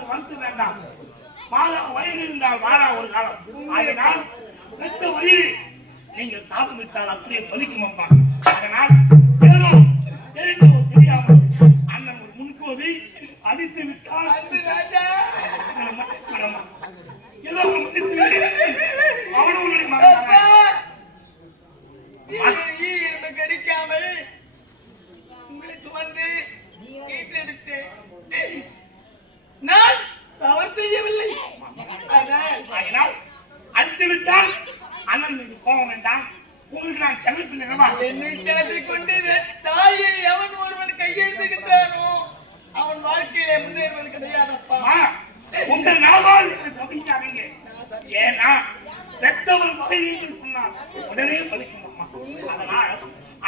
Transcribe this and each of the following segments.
என்று வருத்த வேண்டாம். மாதா வயது இருந்தால் வாழா ஒரு காலம். ஆகினால் பெற்ற வயிறு நீங்கள் சாபம் விட்டால் அப்படியே பலிக்கும் அம்மா அதனால் ஏதோ தெரிந்தோ தெரியாமல் அண்ணன் ஒரு முன்கோவி அடித்து விட்டால். ஏதோ. அவனும் கடிக்காமல் உங்களுக்கு வந்து ஈட்டெடுத்து நான் தவறு செய்யவில்லை ஆனால் ஆகினால் அடித்து விட்டால் அண்ணன் மீது கோபம் வேண்டாம் உங்களுக்கு நான் செல்ல பிள்ளைகளா என்னை சாட்டிக் கொண்டு தாயை எவன் ஒருவன் கையெழுத்துகின்றானோ அவன் வாழ்க்கையில முன்னேறுவது கிடையாதப்பா. உங்க நாவால் சபிக்காதீங்க. ஏன்னா பெத்தவர் வகை சொன்னால் உடனே பலிக்கும் அதனால்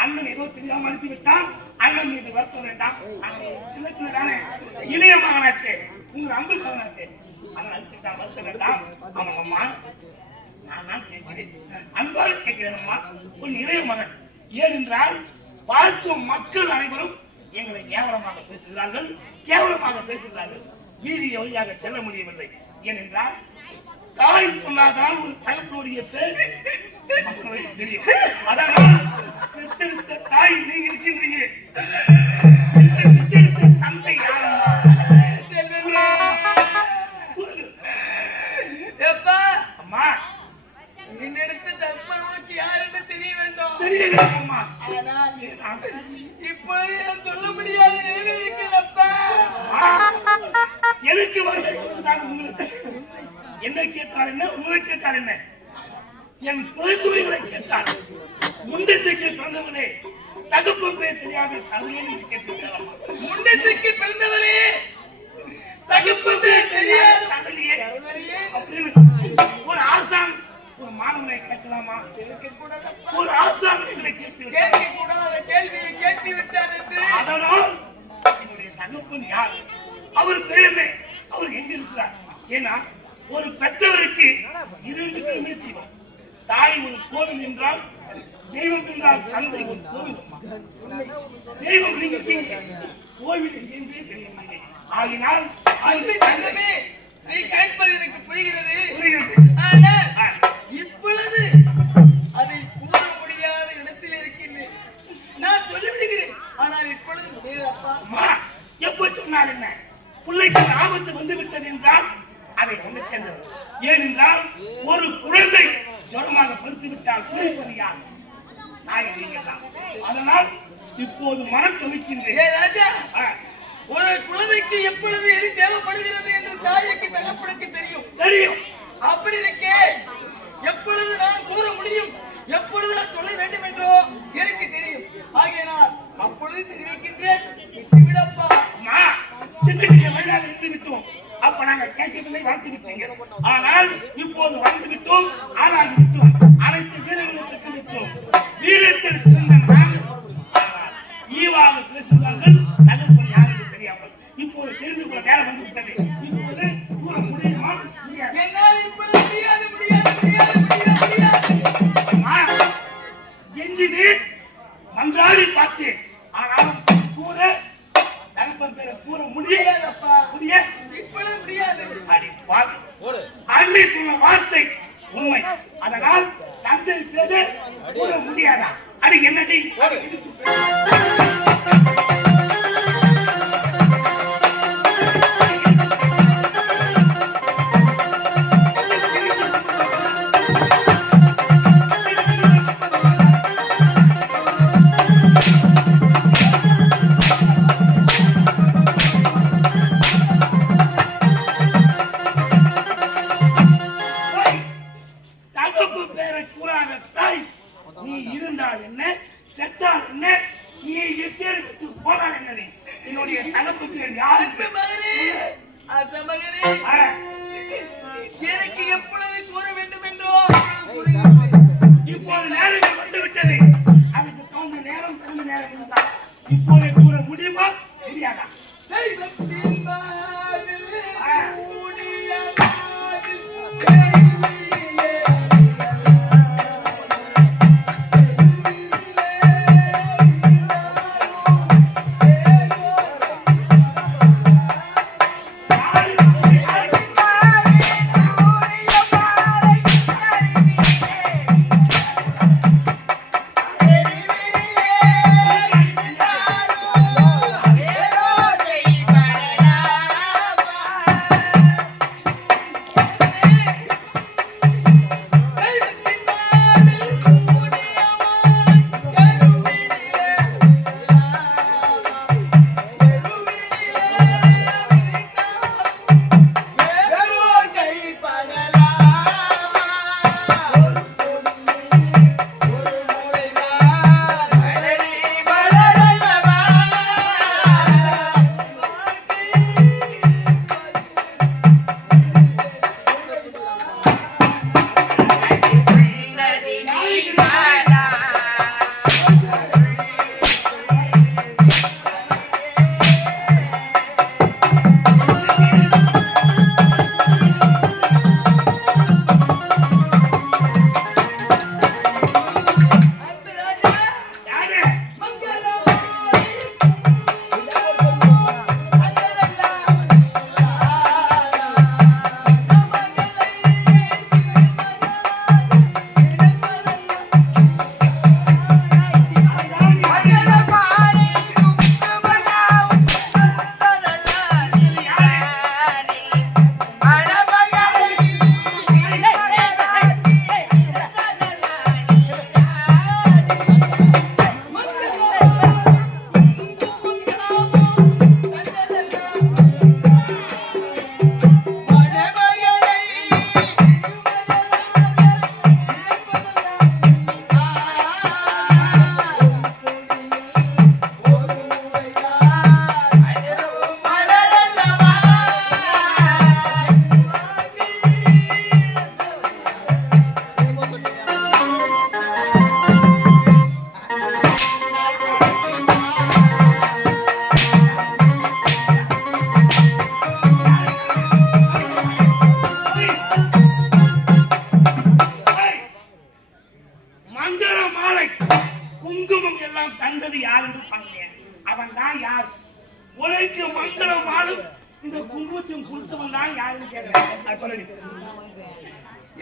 அண்ணன் ஏதோ தெரியாம அனுப்பி விட்டான். அண்ணன் மீது வருத்தம் வேண்டாம். அண்ணன் சின்ன சின்னதானே. தானே இளைய மகனாச்சே. உங்க அன்பு மகனாச்சே. அண்ணன் அனுப்பிட்டான் வருத்தம் வேண்டாம். அவன் அம்மா. நான் தான் கேட்கிறேன். அன்பாக கேட்கிறேன் அம்மா உன் இளைய மகன். ஏனென்றால் பார்க்கும் மக்கள் அனைவரும் எங்களை கேவலமாக பேசுகிறார்கள் கேவலமாக பேசுகிறார்கள். வீதி வழியாக செல்ல முடியவில்லை. ஏனென்றால் தாய் சொன்னாதான் ஒரு தகப்பனுடைய பேர் மக்களுக்கு தெரியும். அதனால் பெற்றெடுத்த தாய் நீங்க இருக்கின்றீங்க. சொல்ல முடியாத. எனக்கு உங்களுக்கு. என்ன கேட்டால் என்ன? உங்களை கேட்டால் என்ன? என் குறைத்துறைகளை கேட்டால். முண்டிசைக்கு பிறந்தவனே தகுப்பு பேர் தெரியாத தலையேன்னு கேட்டுக்கிறார் தெரியாத ஒரு ஆசான் ஒரு மாணவனை கேட்கலாமா. ஒரு ஆசான். தாய் ஒரு கோவில் என்றால் தெய்வம் என்றால் தந்தை ஒரு கோவில். தெய்வம் நீங்க. கோவில் என்றே தெரியவில்லை ஆகினால் அன்பு தங்கமே நீ கேட்பது எனக்கு புரிகிறது புரிகிறது. ஆனால் இப்பொழுது அதை கூற முடியாத இடத்தில் இருக்கின்றேன் நான் சொல்லிவிடுகிறேன் ஆனால் இப்பொழுது முடியாதப்பா அம்மா எப்ப சொன்னால் என்ன பிள்ளைக்கு ஆபத்து வந்து விட்டது என்றால் அதை வந்து சேர்ந்தவர் ஏனென்றால் ஒரு குழந்தை ஜுரமாக படுத்து விட்டால் குறைப்பது யார் நாயகன் நீங்கள் தான் அதனால் இப்போது மனம் துணிக்கின்றேன் ஏ ராஜா ஒரு குழந்தைக்கு எப்பொழுது எது தேவைப்படுகிறது என்று தாய்க்கு தகப்பனுக்கு தெரியும். தெரியும். அப்படி இருக்கே. எப்பொழுது நான் கூற முடியும்? எப்பொழுது நான் சொல்ல வேண்டும் என்றோ எனக்கு தெரியும். ஆகையினால் அப்பொழுது தெரிவிக்கின்றேன். விடப்பா அம்மா சின்ன பெரிய வயதாக இருந்து விட்டோம். அப்ப நாங்க கேட்கவில்லை வாழ்த்து விட்டீங்க ஆனால் இப்போது வாழ்ந்து விட்டோம் ஆளாகி விட்டோம். தந்தை சொன்ன வார்த்தை உண்மை. அதனால் தந்தை பேரு முடியாதா? அடி என்னடி? நேரம்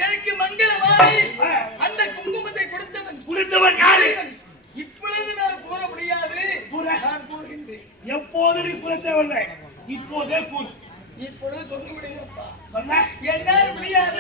எனக்கு மங்கள அந்த குங்குமத்தை கொடுத்தவன் கொடுத்தவன் யாரு? இப்பொழுது நான் கூற முடியாது. நான் கூறுகின்றேன். எப்போது நீ குறைத்தவல்லை இப்போதே கூறு. இப்பொழுது சொல்ல முடியாதுப்பா. சொல்ல என்னால் முடியாது.